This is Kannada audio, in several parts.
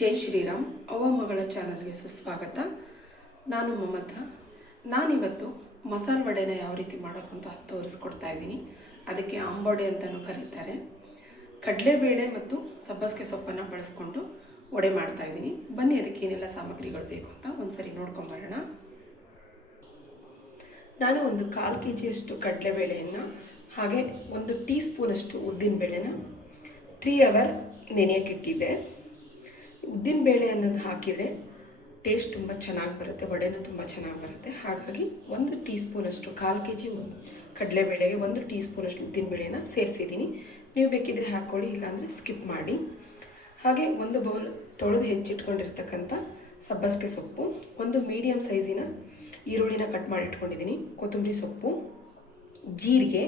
ಜೈ ಶ್ರೀರಾಮ್ ಅವ್ವ ಮಗಳ ಚಾನಲ್ಗೆ ಸುಸ್ವಾಗತ. ನಾನು ಮಮತಾ. ನಾನಿವತ್ತು ಮಸಾಲೆ ವಡೆನ ಯಾವ ರೀತಿ ಮಾಡೋದು ಅಂತ ತೋರಿಸ್ಕೊಡ್ತಾ ಇದ್ದೀನಿ. ಅದಕ್ಕೆ ಅಂಬೊಡೆ ಅಂತಲೂ ಕರೀತಾರೆ. ಕಡಲೆಬೇಳೆ ಮತ್ತು ಸಬ್ಬಸಿಗೆ ಸೊಪ್ಪನ್ನು ಬಳಸ್ಕೊಂಡು ವಡೆ ಮಾಡ್ತಾ ಇದ್ದೀನಿ. ಬನ್ನಿ ಅದಕ್ಕೆ ಏನೆಲ್ಲ ಸಾಮಗ್ರಿಗಳು ಬೇಕು ಅಂತ ಒಂದ್ಸರಿ ನೋಡ್ಕೊಂಬರೋಣ. ನಾನು ಒಂದು 1/4 kg ಕಡಲೆಬೇಳೆಯನ್ನು ಹಾಗೆ 1 ಟೀ ಸ್ಪೂನಷ್ಟು ಉದ್ದಿನಬೇಳೆನ 3 hour ನೆನೆಯೋಕ್ಕಿಟ್ಟಿದ್ದೆ. ಉದ್ದಿನಬೇಳೆ ಅನ್ನೋದು ಹಾಕಿದರೆ ಟೇಸ್ಟ್ ತುಂಬ ಚೆನ್ನಾಗಿ ಬರುತ್ತೆ, ವಡೆನೂ ತುಂಬ ಚೆನ್ನಾಗಿ ಬರುತ್ತೆ. ಹಾಗಾಗಿ 1 ಟೀ ಸ್ಪೂನಷ್ಟು 1/4 kg ಕಡಲೆಬೇಳೆಗೆ 1 ಟೀ ಸ್ಪೂನಷ್ಟು ಉದ್ದಿನಬೇಳೆನ ಸೇರಿಸಿದ್ದೀನಿ. ನೀವು ಬೇಕಿದ್ರೆ ಹಾಕ್ಕೊಳ್ಳಿ, ಇಲ್ಲಾಂದರೆ ಸ್ಕಿಪ್ ಮಾಡಿ. ಹಾಗೆ 1 ಬೌಲ್ ತೊಳೆದು ಹೆಚ್ಚಿಟ್ಕೊಂಡಿರ್ತಕ್ಕಂಥ ಸಬ್ಬಸಿಗೆ ಸೊಪ್ಪು, 1 ಮೀಡಿಯಮ್ ಸೈಜಿನ ಈರುಳ್ಳಿನ ಕಟ್ ಮಾಡಿ ಇಟ್ಕೊಂಡಿದ್ದೀನಿ, ಕೊತ್ತಂಬರಿ ಸೊಪ್ಪು, ಜೀರಿಗೆ,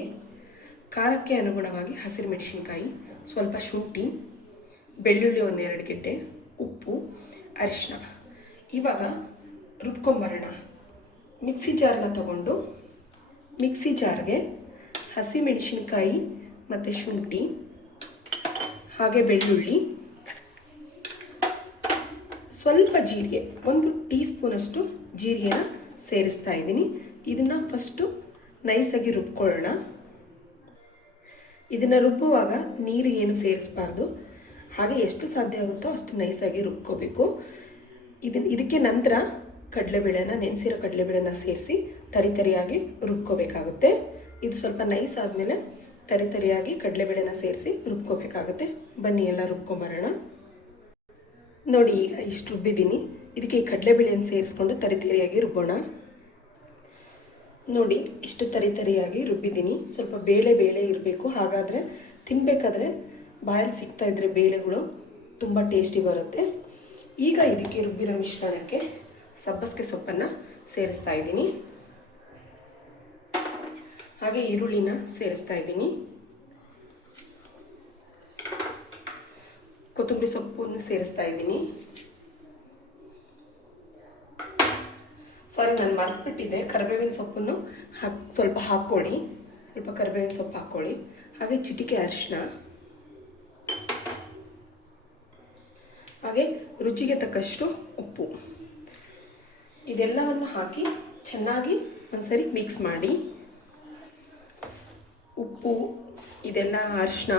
ಖಾರಕ್ಕೆ ಅನುಗುಣವಾಗಿ ಹಸಿರು ಮೆಣಸಿನ್ಕಾಯಿ, ಸ್ವಲ್ಪ ಶುಂಠಿ, ಬೆಳ್ಳುಳ್ಳಿ 1-2 ಗೆಡ್ಡೆ, ಉಪ್ಪು, ಅರಿಶಿನ. ಇವಾಗ ರುಬ್ಕೊಂಬರೋಣ. ಮಿಕ್ಸಿ ಜಾರನ್ನ ತಗೊಂಡು ಮಿಕ್ಸಿ ಜಾರ್ಗೆ ಹಸಿ ಮೆಣಸಿನ್ಕಾಯಿ ಮತ್ತು ಶುಂಠಿ ಹಾಗೆ ಬೆಳ್ಳುಳ್ಳಿ, ಸ್ವಲ್ಪ ಜೀರಿಗೆ, 1 ಟೀ ಸ್ಪೂನಷ್ಟು ಜೀರಿಗೆನ ಸೇರಿಸ್ತಾ ಇದ್ದೀನಿ. ಇದನ್ನು ಫಸ್ಟು ನೈಸಾಗಿ ರುಬ್ಕೊಳ್ಳೋಣ. ಇದನ್ನು ರುಬ್ಬುವಾಗ ನೀರು ಏನು ಸೇರಿಸಬಾರ್ದು, ಹಾಗೆ ಎಷ್ಟು ಸಾಧ್ಯ ಆಗುತ್ತೋ ಅಷ್ಟು ನೈಸಾಗಿ ರುಬ್ಕೋಬೇಕು. ಇದಕ್ಕೆ ನಂತರ ಕಡಲೆಬೇಳೆನ, ನೆನೆಸಿರೋ ಕಡಲೆಬೇಳೆನ ಸೇರಿಸಿ ತರಿಯಾಗಿ ರುಬ್ಕೋಬೇಕಾಗುತ್ತೆ. ಇದು ಸ್ವಲ್ಪ ನೈಸ್ ಆದಮೇಲೆ ತರಿಯಾಗಿ ಕಡಲೆಬೇಳೆನ ಸೇರಿಸಿ ರುಬ್ಕೋಬೇಕಾಗುತ್ತೆ. ಬನ್ನಿ ಎಲ್ಲ ರುಬ್ಕೊಂಬರೋಣ. ನೋಡಿ, ಈಗ ಇಷ್ಟು ರುಬ್ಬಿದ್ದೀನಿ. ಇದಕ್ಕೆ ಈ ಕಡಲೆಬೇಳೆಯನ್ನು ಸೇರಿಸ್ಕೊಂಡು ತರಿಯಾಗಿ ರುಬ್ಬೋಣ. ನೋಡಿ, ಇಷ್ಟು ತರಿಯಾಗಿ ರುಬ್ಬಿದ್ದೀನಿ. ಸ್ವಲ್ಪ ಬೇಳೆ ಇರಬೇಕು, ಹಾಗಾದರೆ ತಿನ್ನಬೇಕಾದ್ರೆ ಬಾಯಲ್ಲಿ ಸಿಗ್ತಾ ಇದ್ದರೆ ಬೇಳೆಗಳು ತುಂಬ ಟೇಸ್ಟಿ ಬರುತ್ತೆ. ಈಗ ಇದಕ್ಕೆ ರುಬ್ಬಿರೋ ಮಿಶ್ರಣಕ್ಕೆ ಸಬ್ಬಸಿಗೆ ಸೊಪ್ಪನ್ನು ಸೇರಿಸ್ತಾ ಇದ್ದೀನಿ, ಹಾಗೆ ಈರುಳ್ಳಿನ ಸೇರಿಸ್ತಾ ಇದ್ದೀನಿ, ಕೊತ್ತಂಬರಿ ಸೊಪ್ಪನ್ನು ಸೇರಿಸ್ತಾ ಇದ್ದೀನಿ. ನಾನು ಮರೆತುಬಿಟ್ಟಿದ್ದೆ, ಕರಿಬೇವಿನ ಸೊಪ್ಪನ್ನು ಸ್ವಲ್ಪ ಹಾಕ್ಕೊಳ್ಳಿ, ಸ್ವಲ್ಪ ಕರಿಬೇವಿನ ಸೊಪ್ಪು ಹಾಕ್ಕೊಳ್ಳಿ. ಹಾಗೆ ಚಿಟಿಕೆ ಅರಿಶಿನ, ಹಾಗೆ ರುಚಿಗೆ ತಕ್ಕಷ್ಟು ಉಪ್ಪು. ಇದೆಲ್ಲವನ್ನು ಹಾಕಿ ಚೆನ್ನಾಗಿ ಒಂದ್ಸರಿ ಮಿಕ್ಸ್ ಮಾಡಿ. ಉಪ್ಪು, ಇದೆಲ್ಲ ಅರಿಶಿನ,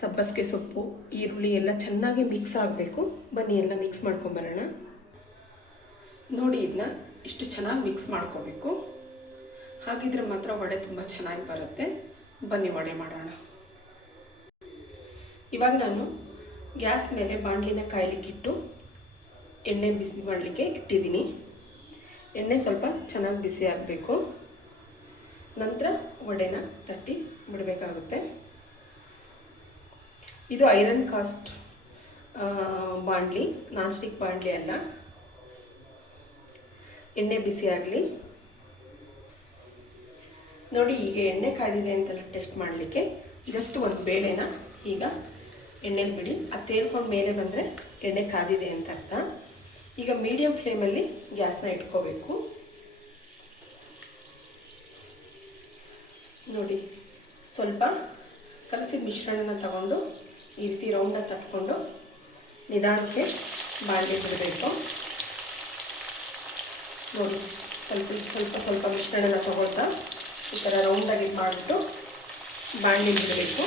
ಸಬ್ಬಸಿಗೆ ಸೊಪ್ಪು, ಈರುಳ್ಳಿ ಎಲ್ಲ ಚೆನ್ನಾಗಿ ಮಿಕ್ಸ್ ಆಗಬೇಕು. ಬನ್ನಿ ಎಲ್ಲ ಮಿಕ್ಸ್ ಮಾಡ್ಕೊಂಬರೋಣ. ನೋಡಿ, ಇದನ್ನ ಇಷ್ಟು ಚೆನ್ನಾಗಿ ಮಿಕ್ಸ್ ಮಾಡ್ಕೋಬೇಕು. ಹಾಗಿದ್ರೆ ಮಾತ್ರ ವಡೆ ತುಂಬ ಚೆನ್ನಾಗಿ ಬರುತ್ತೆ. ಬನ್ನಿ ವಡೆ ಮಾಡೋಣ. ಇವಾಗ ನಾನು ಗ್ಯಾಸ್ ಮೇಲೆ ಬಾಣಲಿನ ಕಾಯ್ಲಿಕ್ಕಿಟ್ಟು ಎಣ್ಣೆ ಬಿಸಿ ಮಾಡಲಿಕ್ಕೆ ಇಟ್ಟಿದ್ದೀನಿ. ಎಣ್ಣೆ ಸ್ವಲ್ಪ ಚೆನ್ನಾಗಿ ಬಿಸಿ ಆಗಬೇಕು. ನಂತರ ವಡೆನ ತಟ್ಟಿ ಬಿಡಬೇಕಾಗುತ್ತೆ. ಇದು ಐರನ್ ಕಾಸ್ಟ್ ಬಾಣಲಿ, ನಾನ್ ಸ್ಟಿಕ್ ಬಾಣಲಿ ಅಲ್ಲ. ಎಣ್ಣೆ ಬಿಸಿ ಆಗಲಿ. ನೋಡಿ, ಈಗ ಎಣ್ಣೆ ಕಾದಿದೆ ಅಂತೆಲ್ಲ ಟೆಸ್ಟ್ ಮಾಡಲಿಕ್ಕೆ ಜಸ್ಟ್ 1 ಬೇಳೆನ ಈಗ ಎಣ್ಣೆಲಿ ಬಿಡಿ. ಅದು ತೇಲ್ಕೊಂಡು ಮೇಲೆ ಬಂದರೆ ಎಣ್ಣೆ ಕಾದಿದೆ ಅಂತ ಅರ್ಥ. ಈಗ ಮೀಡಿಯಮ್ ಫ್ಲೇಮಲ್ಲಿ ಗ್ಯಾಸ್ನ ಇಟ್ಕೋಬೇಕು. ನೋಡಿ, ಸ್ವಲ್ಪ ಕಲಸಿದ ಮಿಶ್ರಣನ ತಗೊಂಡು ಈ ರೀತಿ ರೌಂಡನ್ನ ತಟ್ಕೊಂಡು ನಿಧಾನಕ್ಕೆ ಬಾಣಲೆ ಬಿಡಬೇಕು. ನೋಡಿ, ಸ್ವಲ್ಪ ಮಿಶ್ರಣನ ತಗೊಳ್ತಾ ಈ ಥರ ರೌಂಡಾಗಿ ಮಾಡಿಬಿಟ್ಟು ಬಾಣಲೆ ಬಿಡಬೇಕು.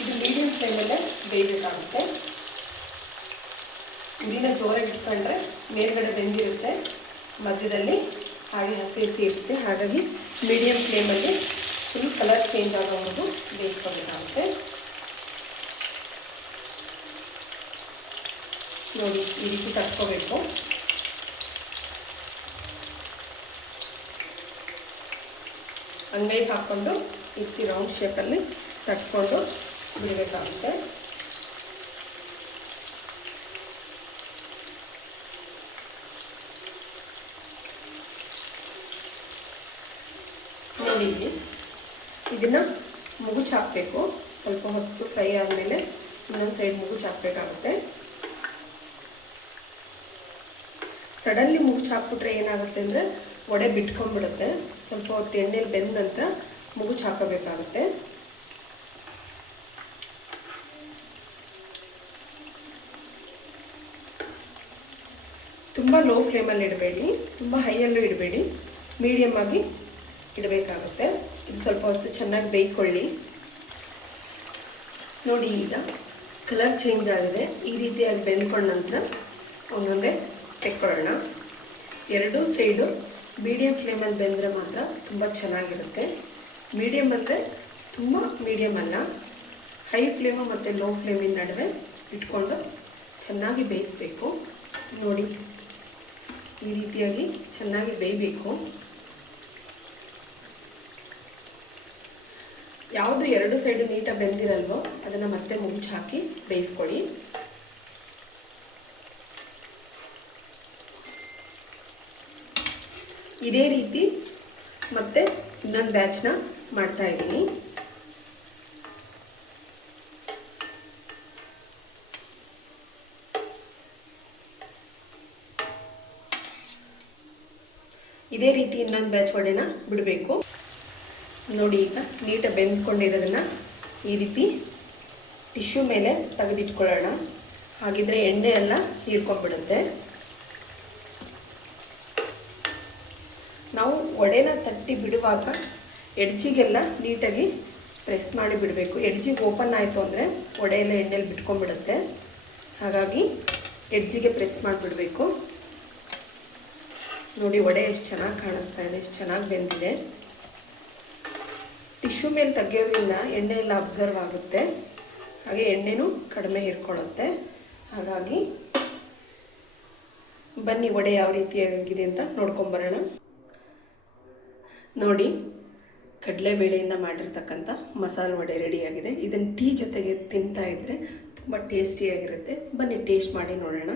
ಇದು ಮೀಡಿಯಮ್ ಫ್ಲೇಮಲ್ಲೇ ಬೇಯಬೇಕಾಗುತ್ತೆ. ಉರಿನ ಜೋರಾಗಿ ಇಟ್ಕೊಂಡ್ರೆ ಮೇಲ್ಗಡೆ ಬೆಂದಿರುತ್ತೆ, ಮಧ್ಯದಲ್ಲಿ ಹಾಗೆ ಹಸಿ ಇರುತ್ತೆ. ಹಾಗಾಗಿ ಮೀಡಿಯಮ್ ಫ್ಲೇಮಲ್ಲಿ ಫುಲ್ ಕಲರ್ ಚೇಂಜ್ ಆಗೋವರೆಗೂ ಬೇಯಿಸ್ಕೋಬೇಕಾಗುತ್ತೆ. ನೋಡಿ, ಈ ರೀತಿ ತಟ್ಕೋಬೇಕು. ಅಂಗೈಗೆ ಹಾಕ್ಕೊಂಡು ಈ ರೀತಿ ರೌಂಡ್ ಶೇಪಲ್ಲಿ ತಟ್ಕೊಂಡು ಬಿಡಬೇಕಾಗುತ್ತೆ. ನೋಡಿ, ಇದನ್ನು ಮುಗುಚ್ ಹಾಕಬೇಕು. ಸ್ವಲ್ಪ ಹೊತ್ತು ಫ್ರೈ ಆದಮೇಲೆ ಇನ್ನೊಂದು ಸೈಡ್ ಮುಗುಚ್ ಹಾಕಬೇಕಾಗುತ್ತೆ. ಸಡನ್ಲಿ ಮುಗುಚ್ ಹಾಕ್ಬಿಟ್ರೆ ಏನಾಗುತ್ತೆ ಅಂದರೆ ವಡೆ ಬಿಟ್ಕೊಂಡ್ಬಿಡುತ್ತೆ. ಸ್ವಲ್ಪ ಹೊತ್ತು ಎಣ್ಣೆಲಿ ಬೆಂದ ನಂತರ ಮುಗುಚ್ ಹಾಕೋಬೇಕಾಗುತ್ತೆ. ತುಂಬ ಲೋ ಫ್ಲೇಮಲ್ಲಿ ಇಡಬೇಡಿ, ತುಂಬ ಹೈಯಲ್ಲೂ ಇಡಬೇಡಿ, ಮೀಡಿಯಮ್ ಆಗಿ ಇಡಬೇಕಾಗುತ್ತೆ. ಇದು ಸ್ವಲ್ಪ ಹೊತ್ತು ಚೆನ್ನಾಗಿ ಬೇಯ್ಕೊಳ್ಳಿ. ನೋಡಿ, ಈಗ ಕಲರ್ ಚೇಂಜ್ ಆಗಿದೆ. ಈ ರೀತಿಯಾಗಿ ಬೆಂದ್ಕೊಂಡ ನಂತರ ಒಂದೊಂದೇ ತೆಕ್ಕೊಳ್ಳೋಣ. ಎರಡೂ ಸೈಡು ಮೀಡಿಯಮ್ ಫ್ಲೇಮಲ್ಲಿ ಬೆಂದರೆ ಮಾತ್ರ ತುಂಬ ಚೆನ್ನಾಗಿರುತ್ತೆ. ಮೀಡಿಯಮ್ ಅಂದರೆ ತುಂಬ ಮೀಡಿಯಮ್ ಅಲ್ಲ, ಹೈ ಫ್ಲೇಮು ಮತ್ತು ಲೋ ಫ್ಲೇಮಿನ ನಡುವೆ ಇಟ್ಕೊಂಡು ಚೆನ್ನಾಗಿ ಬೇಯಿಸಬೇಕು. ನೋಡಿ, ಈ ರೀತಿಯಾಗಿ ಚೆನ್ನಾಗಿ ಬೇಯಬೇಕು. ಯಾವುದು ಎರಡು ಸೈಡು ನೀಟಾಗಿ ಬೆಂದಿರಲ್ವೋ ಅದನ್ನು ಮತ್ತೆ ಮುಚ್ಚಿ ಹಾಕಿ ಬೇಯಿಸ್ಕೊಳ್ಳಿ. ಇದೇ ರೀತಿ ಮತ್ತೆ ಇನ್ನೊಂದು ಬ್ಯಾಚ್ನ ಮಾಡ್ತಾ ಇದ್ದೀನಿ. ಇದೇ ರೀತಿ ಇನ್ನೊಂದು ಬ್ಯಾಚ್ ವಡೆನ ಬಿಡಬೇಕು. ನೋಡಿ, ಈಗ ನೀಟಾಗಿ ಬೆಂದ್ಕೊಂಡಿರೋದನ್ನು ಈ ರೀತಿ ಟಿಶ್ಯೂ ಮೇಲೆ ತೆಗೆದಿಟ್ಕೊಳ್ಳೋಣ. ಹಾಗಿದ್ರೆ ಎಣ್ಣೆ ಎಲ್ಲ ಹೀರ್ಕೊಂಡ್ಬಿಡುತ್ತೆ. ನಾವು ವಡೆನ ತಟ್ಟಿ ಬಿಡುವಾಗ ಎಡ್ಜಿಗೆಲ್ಲ ನೀಟಾಗಿ ಪ್ರೆಸ್ ಮಾಡಿ ಬಿಡಬೇಕು. ಎಡ್ಜಿಗೆ ಓಪನ್ ಆಯಿತು ಅಂದರೆ ವಡೆ ಎಲ್ಲ ಎಣ್ಣೆಲಿ ಬಿಟ್ಕೊಂಡ್ಬಿಡುತ್ತೆ. ಹಾಗಾಗಿ ಎಡ್ಜಿಗೆ ಪ್ರೆಸ್ ಮಾಡಿಬಿಡಬೇಕು. ನೋಡಿ, ವಡೆ ಎಷ್ಟು ಚೆನ್ನಾಗಿ ಕಾಣಿಸ್ತಾ ಇದೆ, ಎಷ್ಟು ಚೆನ್ನಾಗಿ ಬೆಂದಿದೆ. ಟಿಶ್ಯೂ ಮೇಲೆ ತೆಗೆಯೋದ್ರಿಂದ ಎಣ್ಣೆ ಎಲ್ಲ ಅಬ್ಸರ್ವ್ ಆಗುತ್ತೆ, ಹಾಗೆ ಎಣ್ಣೆನೂ ಕಡಿಮೆ ಹೀರ್ಕೊಳ್ಳುತ್ತೆ. ಹಾಗಾಗಿ ಬನ್ನಿ ವಡೆ ಯಾವ ರೀತಿಯಾಗಿದೆ ಅಂತ ನೋಡ್ಕೊಂಬರೋಣ. ನೋಡಿ, ಕಡಲೆಬೇಳೆಯಿಂದ ಮಾಡಿರ್ತಕ್ಕಂಥ ಮಸಾಲೆ ವಡೆ ರೆಡಿಯಾಗಿದೆ. ಇದನ್ನು ಟೀ ಜೊತೆಗೆ ತಿಂತಾ ಇದ್ದರೆ ತುಂಬ ಟೇಸ್ಟಿಯಾಗಿರುತ್ತೆ. ಬನ್ನಿ ಟೇಸ್ಟ್ ಮಾಡಿ ನೋಡೋಣ.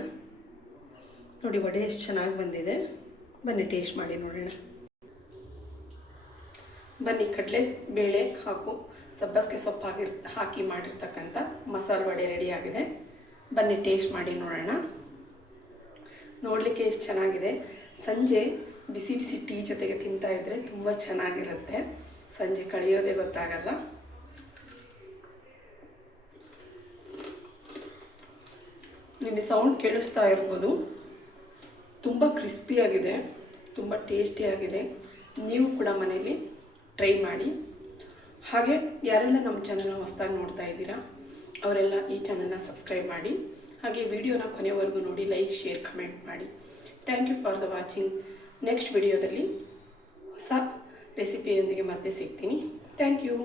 ನೋಡಿ, ವಡೆ ಎಷ್ಟು ಚೆನ್ನಾಗಿ ಬಂದಿದೆ. ಬನ್ನಿ ಟೇಸ್ಟ್ ಮಾಡಿ ನೋಡೋಣ. ಬನ್ನಿ, ಕಡಲೆ ಬೇಳೆ ಹಾಗೂ ಸಬ್ಬಸಿಗೆ ಸೊಪ್ಪು ಹಾಕಿ ಮಾಡಿರ್ತಕ್ಕಂಥ ಮಸಾಲೆ ವಡೆ ರೆಡಿಯಾಗಿದೆ. ಬನ್ನಿ ಟೇಸ್ಟ್ ಮಾಡಿ ನೋಡೋಣ. ನೋಡಲಿಕ್ಕೆ ಎಷ್ಟು ಚೆನ್ನಾಗಿದೆ. ಸಂಜೆ ಬಿಸಿ ಬಿಸಿ ಟೀ ಜೊತೆಗೆ ತಿಂತಾ ಇದ್ದರೆ ತುಂಬ ಚೆನ್ನಾಗಿರುತ್ತೆ. ಸಂಜೆ ಕಳೆಯೋದೇ ಗೊತ್ತಾಗಲ್ಲ. ನಿಮಗೆ ಸೌಂಡ್ ಕೇಳಿಸ್ತಾ ಇರ್ಬೋದು. ತುಂಬ ಕ್ರಿಸ್ಪಿಯಾಗಿದೆ, ತುಂಬ ಟೇಸ್ಟಿಯಾಗಿದೆ. ನೀವು ಕೂಡ ಮನೇಲಿ ಟ್ರೈ ಮಾಡಿ. ಹಾಗೆ ಯಾರೆಲ್ಲ ನಮ್ಮ ಚಾನಲ್ನ ಹೊಸದಾಗಿ ನೋಡ್ತಾ ಇದ್ದೀರಾ ಅವರೆಲ್ಲ ಈ ಚಾನಲ್ನ ಸಬ್ಸ್ಕ್ರೈಬ್ ಮಾಡಿ. ಹಾಗೆ ವಿಡಿಯೋನ ಕೊನೆವರೆಗೂ ನೋಡಿ, ಲೈಕ್, ಶೇರ್, ಕಮೆಂಟ್ ಮಾಡಿ. Thank you for the watching. Next ವಿಡಿಯೋದಲ್ಲಿ ಹೊಸ ರೆಸಿಪಿಯೊಂದಿಗೆ ಮತ್ತೆ ಸಿಗ್ತೀನಿ. Thank you.